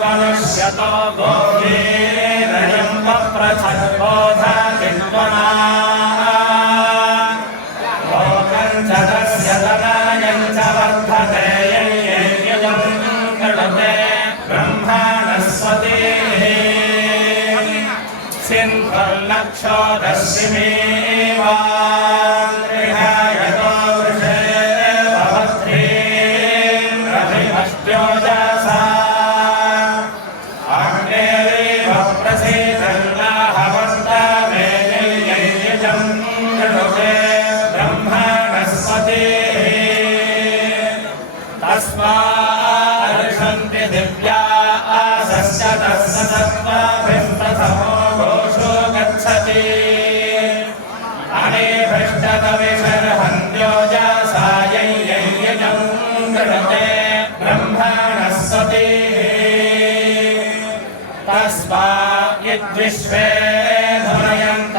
मनुष्यतो गोधीरयं वप्रथर्बोधतिन्वना लोकं च तस्य तनयं च वर्धते ययं कृणुते ब्रह्माणस्पतिः सिन्धुर्नक्षोदशिमेवान्त्रिहायतो वृषे भवद्भिरभिमष्ट्योजसा अग्नेरेव प्रसीदन्नाहवन्तमेयं कृणुते ब्रह्माणस्पतिः तस्मादर्शन्ति दिव्या आसस्य तत्सत्त्वाभिः प्रथमो घोषो गच्छति अनेभृष्टतविषर्हन्त्योजसायं गृणते ब्रह्माणस्पतिः तस्माद्विश्वे धुनयन्त